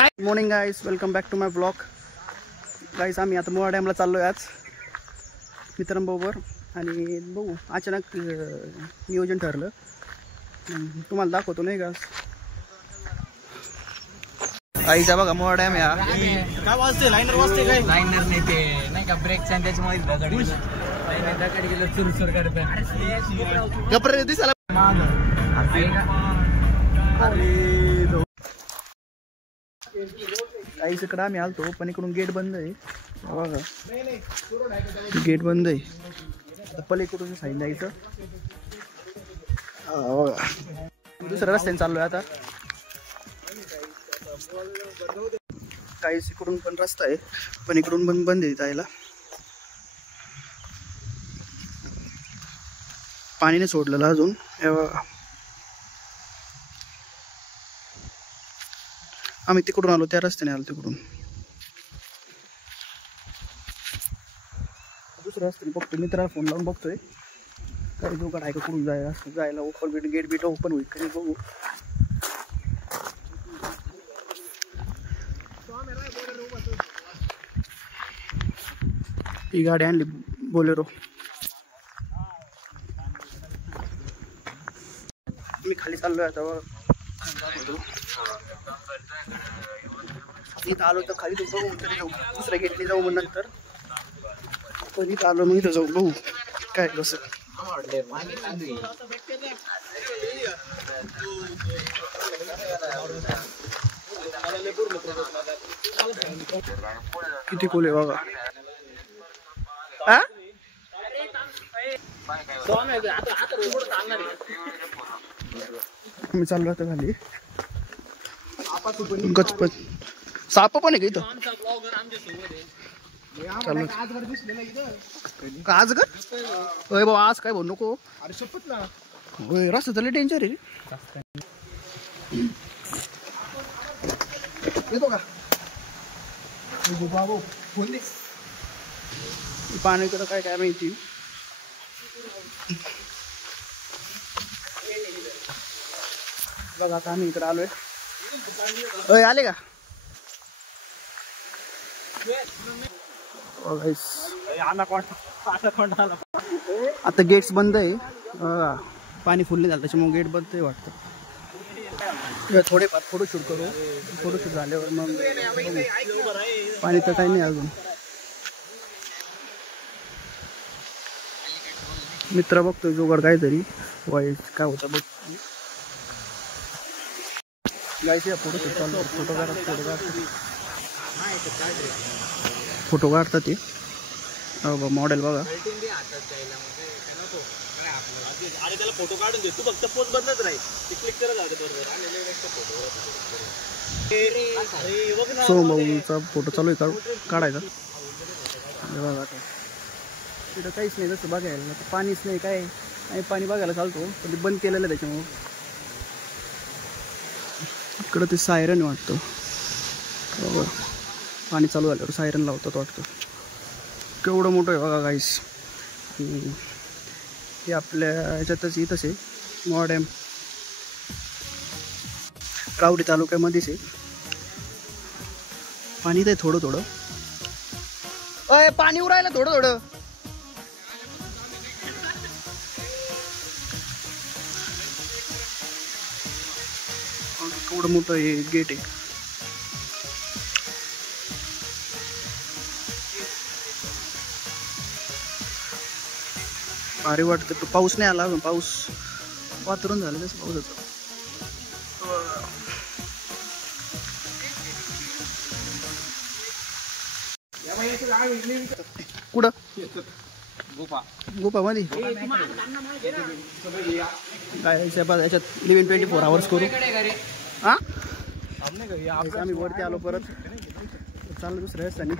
काय morning guys, welcome back to my blog. Guys आम्ही आता मोहा डॅमला चाललो आहे आज मित्रांबरोबर. आणि बघू अचानक नियोजन ठरलं, तुम्हाला दाखवतो नाही का. आईचा बघा मोहा डॅम या काय वाजते, लाईनर वाजते काय, लाईनर नाही ते नाही का ब्रेकच्या त्याच्यामुळे दगड गेलं चुरचुर करत गप्रे दिसायला. आईच इकडं आम्ही आलतो पण इकडून गेट बंद आहे बघा, गेट बंद आहे. आता पलीकडून साईड जायचं बघा, दुसऱ्या रस्त्याने चाललोय आता. काहीच इकडून पण रस्ता आहे पण इकडून पण बंद आहे जायला. पाणीने सोडलेलं अजून. आम्ही तिकडून आलो, त्या रस्त्याने आलो तिकडून. दुसऱ्या रस्त्याने बघतोय, मित्राला फोन लावून बघतोय काही दुकान आहे का कुठून जायला open beat gate beat open होईल कधी बघू. ही गाडी आणली बोलेरो. मी खाली चाललोय आता. इथं आलो तर खाली बघू, जाऊ दुसऱ्या गेटने जाऊ मग नंतर. पण इथं आलो मग इथं जाऊ बघू काय कसं. किती कोले बघा. मी चाललो आता खाली. गचपत साप पण आहे का इथं. आजगर होय बाबा, आज काय बोल नको. अरे शपथ ना, होय रस्ता तर लय डेंजर आहे येतो का बाबा. फोन दे, पाण्याकडं काय काय माहिती. बघा आता आम्ही इकडे आलोय. होय आले का. आता गेट्स बंद आहे, पाणी फुलले झालं त्याच्यामुळे गेट बंद आहे वाटतं. थोडेफार फोटोशूट करू, फोटोशूट झाल्यावर मग पाणी तर काही नाही अजून. मित्र बघतोय जोगड काहीतरी वाईट काय होतं बघ. गायचे फोटोशूट चालू, फोटो काढतात ते मॉडेल बघा. अरे त्याला फोटो काढून दे, तू फक्त पोज बदलत राहील, क्लिक करत राहते बरोबर. सोमभाऊचा फोटो चालू आहे काढायचा. बघा तिथं काहीच नाही जसं बघायला, पाणीच नाही काय नाही. पाणी बघायला चालतो पण ते बंद केलेलं आहे त्याच्यामुळं. इकडं ते सायरन वाटतं बरोबर, पाणी चालू झाल्यावर सायरन लावतात वाटतं. केवढं मोठं आहे बघा गाईस. हे आपल्या ह्याच्यातच इथंच आहे मोहा डॅम, रावडी तालुक्यामध्येच आहे. पाणी ते थोडं थोडं पाणी उरायला थोडं थोडं. केवढं मोठं हे गेट आहे. भारी वाटतं. पाऊस नाही आला, पाऊस वातावरण झालं तसं पावसाचं. कुठं गुफा मध्ये काय याच्यात लिव्हिंग 24 आवर्स करू. हा आम्ही वरती आलो परत चाललो दुसऱ्या रस्त्याने.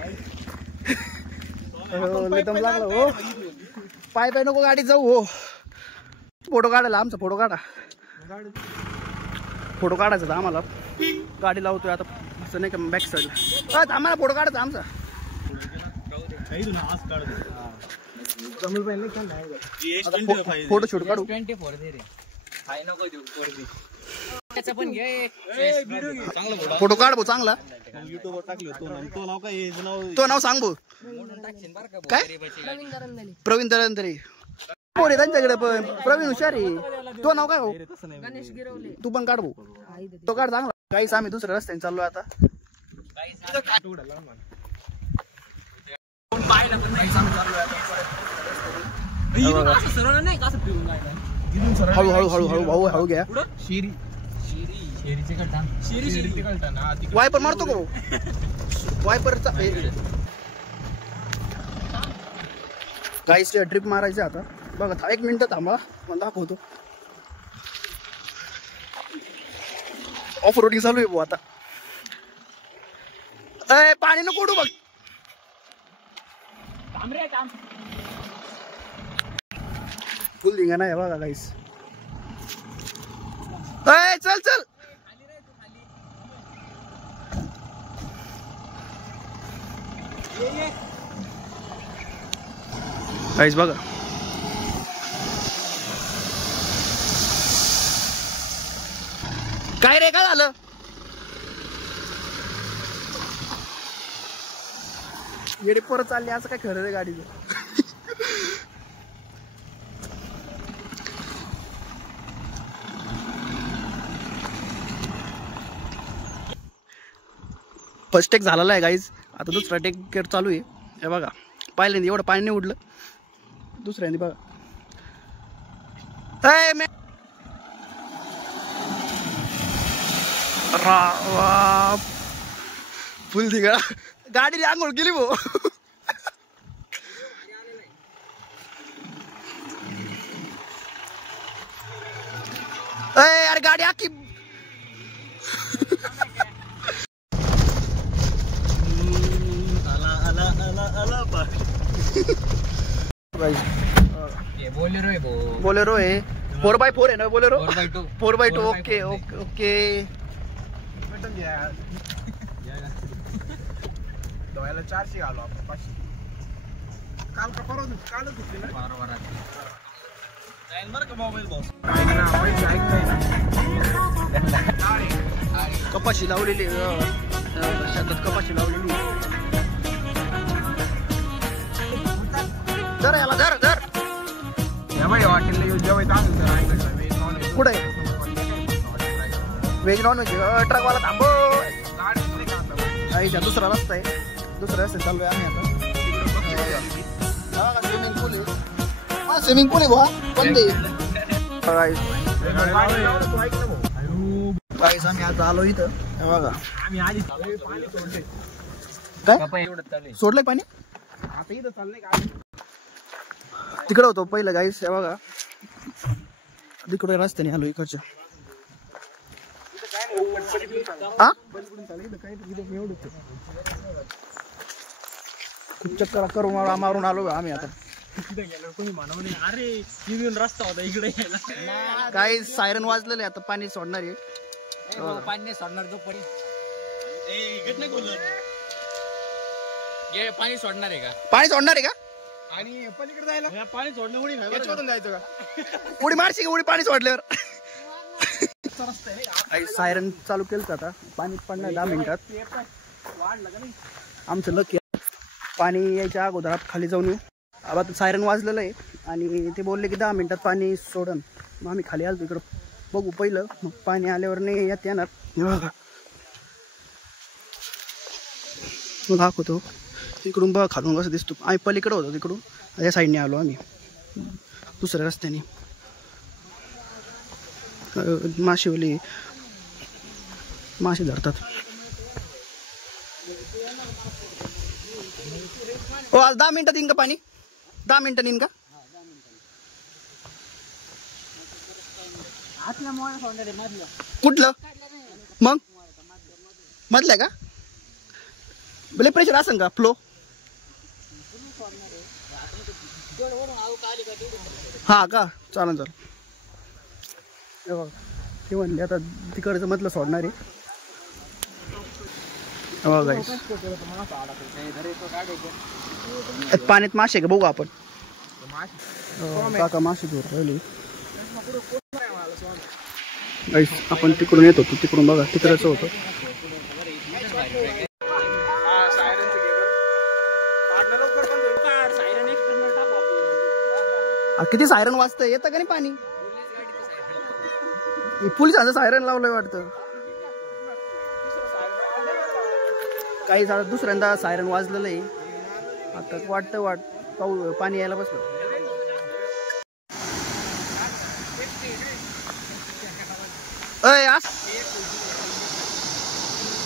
दम लागला हो, पाय पाय नको गाडीत जाऊ हो. फोटो काढायला आमचा फोटो काढा, फोटो काढायचा तर आम्हाला. गाडी लावतोय आता असं नाही का बॅक साईडला. आम्हाला फोटो काढायचा आमचा. फोटो शूट काढू. 24 दे रे. हाय नको देऊ. फोटो काढ भाऊ चांगला. युट्यूबवर टाकले तो नाव काय तो नाव सांग भाऊ. काय प्रवीण दरंदरे पोरे त्यांच्याकडे प्रवीण हुशार आहे. तो नाव काय भाऊ. तू पण काढ भाऊ. तो काढ चांगला. काहीच आम्ही दुसऱ्या रस्त्याने चाललोय आता. हळू हळू हळू हळू भाऊ हळू घ्या. वायपर मारतो का भाऊ. वायपरचा गाईस ट्रिप मारायचं आता. बघा 1 मिनिट थांबा मला दाखवतो. ऑफ रोडिंग चालू आहे भाऊ आता. पाणी नको उडू बघ. फुल धिंगाणा आहे बघा गाईस. चल चल गाईस बघा. काय रे काय झालं. येडे परत चालले असं काय खरं रे गाडीचं. फर्स्ट टेक झालेला आहे गाईज. आता दुसरा टेक चालू आहे. हे बघा पहिल्यांदा एवढं पाणी नाही उडलं. दुसऱ्यांदा बघा फुल दिगा गाडी आंघोळ केली भाऊ. अरे गाडी आखी बोलेरो है 4x4 है ना. Bolero 4x2 okay okay okay. धुवायला 400 घालू आपण 500. काल का परवा कालच घेतली ना. जाईल बरं का मोबाईल भाऊ. कपाशी लावलेली शेतात कपाशी लावलेली. धर याला धर धर. हॉटेलला जेवाय चांगलं कुठे व्हेज नॉन व्हेज. ट्रकवाला थांबो. आईच्या दुसरा रस्ता आहे. दुसऱ्या रस्त्यात चाललोय आम्ही आता. स्विमिंग पूल आहे. स्विमिंग पूल आहे बुवा पण ते गाईस आम्ही आता आलो इथं. बघा काय सोडलंय पाणी. आता इथं चाललंय का तिकडं होतो पहिलं गाईस. बघा तिकडे रस्त्याने आलो इकडच्या. खूप चक्कर करून मारून आलो आम्ही आता. अरे रस्ता होता इकडे. काय सायरन वाजलेलं आता. पाणी सोडणार आहे. पाणी सोडणार जो पडी पाणी सोडणार आहे का. पाणी सोडणार आहे का. आणि पलीकडे जायला पाणी सोडणं उडी याच्यावरून जायचं का. उडी मारशी उडी पाणी सोडल्यावर. सायरन चालू केलं आता. पाणी पडणार 10 मिनिटात. आमचं लकी पाणी यायच्या अगोदर खाली जाऊन येऊ. आता सायरन वाजलेलं आहे आणि ते बोलले की 10 मिनिटात पाणी सोडन. मग आम्ही खाली आलो इकडं बघू पहिलं. मग पाणी आल्यावर नाही यात येणार. बघा मग दाखवतो. इकडून बघा खालून कसं दिसतो. आम्ही पलीकडे होतो तिकडून या साईडने आलो आम्ही दुसऱ्या रस्त्याने. मासेवाली मासे धरतात. हो आज 10 मिनिटात येईन का पाणी. 10 मिनिटात येईन का. कुठलं मग मधलं का. भले प्रेशर असेल का फ्लो. हा का चालेल चालेल. ते म्हणले आता तिकडचं मधलं सोडणार आहे. पाण्यात मासे का बघू आपण. काका मासे धरून राहिले. गाईस आपण तिकडून येत होतो, तिकडून बघा तिकडचं होतं. किती सायरन वाजतं, येतं का नाही पाणी? पोलिसांचं सायरन लावलंय वाटतं. काही झालं दुसऱ्यांदा सायरन वाजलेलं आहे. आता वाटतं पाणी यायला बसलं.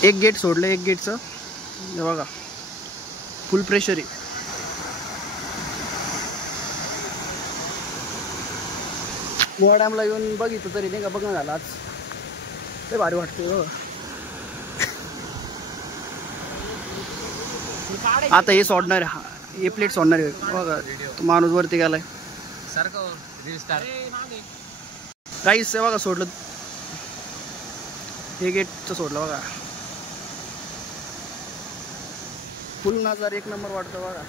एक गेट सोडलं, एक गेटचं बघा फुल प्रेशर आहे. गोवा डॅमला येऊन बघितलं तरी नाही का बघणं झालं आज. ते भारी वाटते बघा. आता हे सोडणार आहे, हे प्लेट सोडणार आहे बघा. तो माणूस वरती गेलाय काहीच बघा सोडलं. हे गेटचं सोडलं बघा. फुल नजर एक नंबर वाटतं बघा.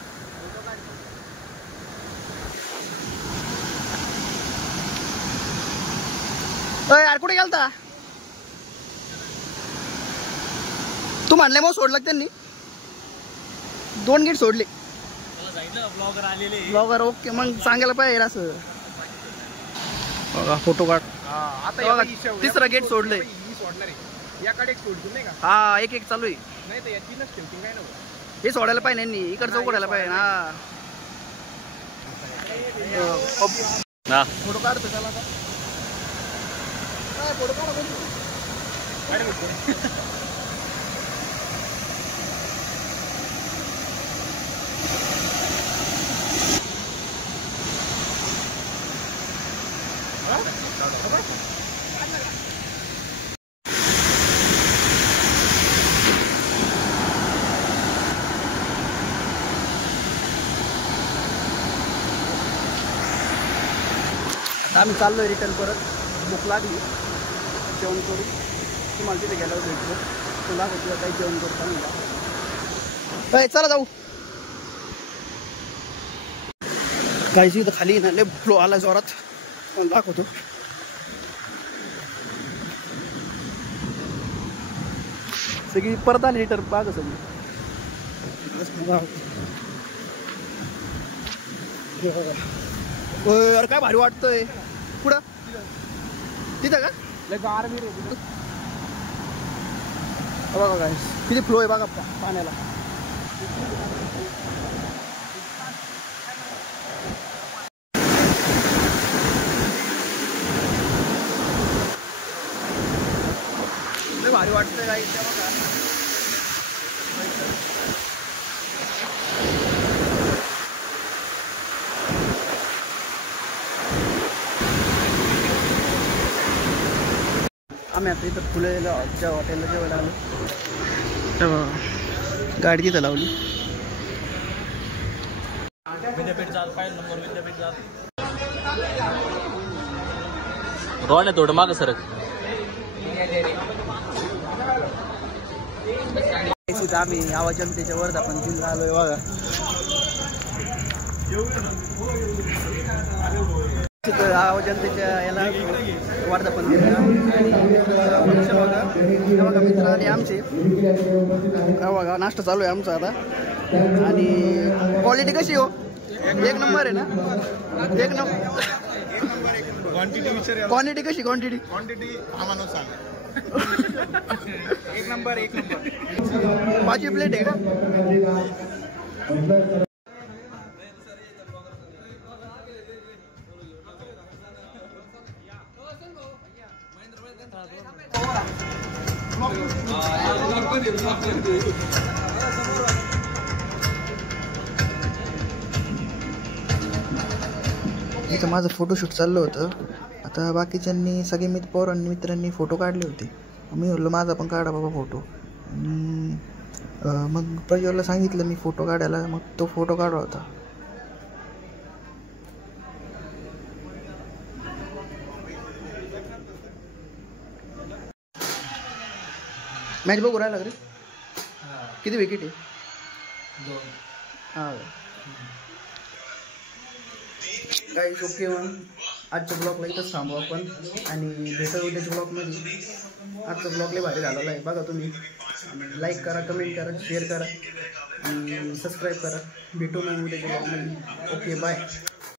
यार कुठे गेलता तू? म्हणले मग सोडलं त्यांनी. 2 गेट सोडले. ब्लॉगर ओके मग सांगायला पाहिजे असं. बघा फोटो काढ. आता तिसरं गेट सोडलंय. याकडे एक सोडतो नाही का? हा एक एक चालू आहे. नाही तर याचीनच ठेवतो काय नव्हतं. हे सोडायला पाहिजे यांनी, इकडचं उघडायला पाहिजे ना. फोटो काढतो त्याला का? फोटो काढा. आम्ही चाललोय रिटर्न परत. भूक लागली, जेवण करू. तुम्हाला तिथे गेल्यावर भेटलो. तुला होती काही जेवण करू चांगला. चला जाऊ. काहीच इथं खाली ना लय फ्लो आला जोरात. दाखवतो. सगळी परत आली रिटर्न पाहतो सगळी. अरे काय भारी वाटतंय. कुठं तिथं का? बघा काय किती फ्लो आहे बघा पाण्याला. लय भारी वाटतंय काय बघा. आम्ही आता इथं फुलेच्या हॉटेलला जेवायला आलो. तेव्हा गाडी तिथं लावली. रोड थोडं मागं सरक. आम्ही आवाज जनतेच्या वर्धापन दिनला आलोय बघा. आवाज जनतेच्या याला वर्धापन दिलं. बघा मित्र आणि आमचे बघा नाश्ता चालू आहे आमचा आता. आणि क्वालिटी कशी हो? एक नंबर आहे ना. एक नंबर. क्वांटिटी कशी? क्वांटिटी आम्हाला सांग. एक नंबर. 5 प्लेट आहे का? इथं माझं फोटोशूट चाललं होतं. आता बाकीच्यांनी सगळे मित्रांनी फोटो काढले होते. मी म्हणलो माझा पण काढा बाबा फोटो. आणि मग प्रज्वलला सांगितलं मी फोटो काढायला. मग तो फोटो काढला होता. मॅच बघू राहिला रे. किती विकेट आहे? 2. हां गाईस ओके. आजच्या ब्लॉगला इथंच थांबू आपण आणि भेटू उद्याच्या ब्लॉगमध्ये. आजचा ब्लॉग लय भारी झालेला आहे बघा तुम्ही. आणि लाईक करा, कमेंट करा, शेअर करा आणि सबस्क्राईब करा. भेटू मग उद्याच्या ब्लॉगमध्ये. Okay bye.